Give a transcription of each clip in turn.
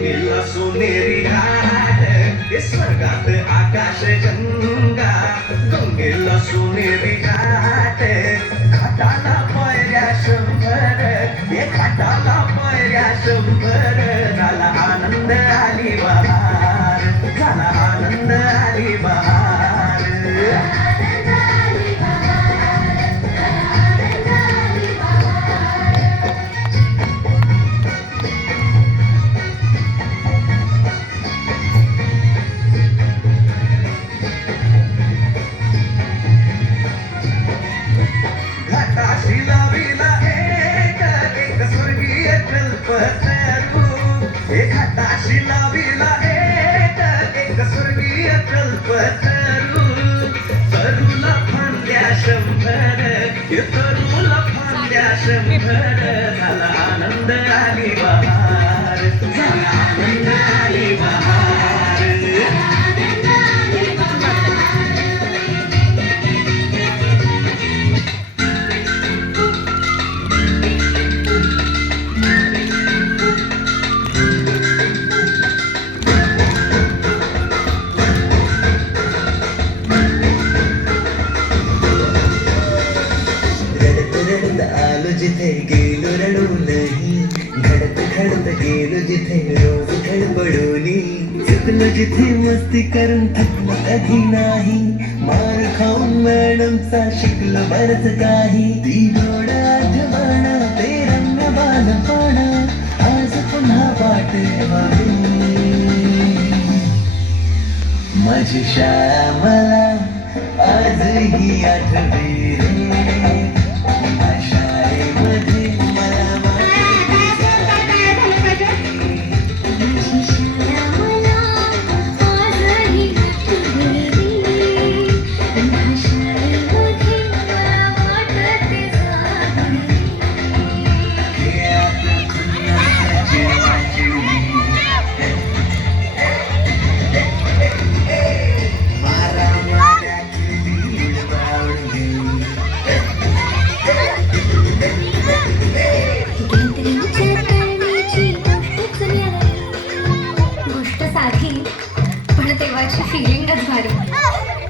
गंगेला सोनेरी घाट हे स्वर्गात आकाश गंगा गंगेला सोनेरी घाट घाटाला पायऱ्या शंभर हे घाटाला पायऱ्या शंभर झाला आनंद आली बहार झाला आनंद आली बहार घाटाशी लाविला एक स्वर्गीय कल्पतरू हे घाटाशी लाविला एक स्वर्गीय कल्पतरू तरुला फांद्या शंभर हे तरुला फांद्या शंभर झाला आनंद आली बहार झाला आनंद आली बहार आलो जिथे गेलो रडूनही घडत घडत गेलो जिथे रोज खडबडोनी चुकलो जिथे मस्ती करून थकलो कधी नाही मार खाऊन मॅडमचा शिकलो बरंच काही ती गोड आठवण ते रंग बालपण आज पुन्हा वाट व्हावी माझी शाळा मला आजही आठवी रे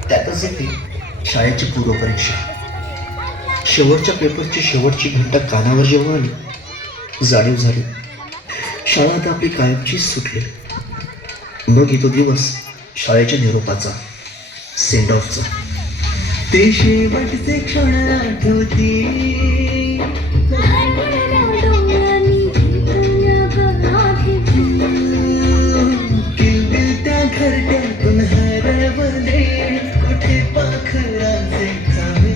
त्यातच येते शाळेची पूर्वपरीक्षा शेवटच्या पेपरची शेवटची घंटा कानावर जेव्हा आली जाणीव झाली शाळा आता आपली कायमचीच सुटली मग येतो दिवस शाळेच्या निरोपाचा सेंड ऑफचा ते शेवटचे क्षण आठवती त्या घरट्यातून हरवले कुठे पाखराचे थांबे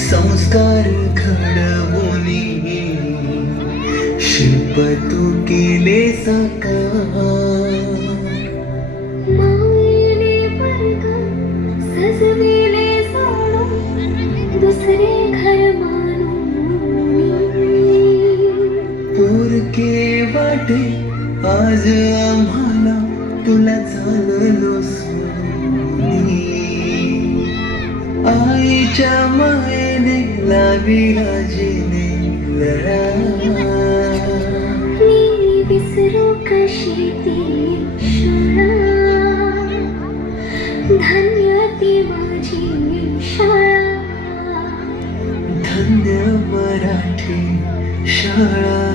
संस्कार घडवूनी शिल्प तू केले साकार मायेने वर्ग सजविले सोडून दुसरे घर मानून पोरके वाटे आज आम्हाला तुला झालो सोनी आईच्या मायेने लाविला जिने लढा मी विसरू कशी ती शाळा धन्य ती माझी शाळा धन्य मराठी शाळा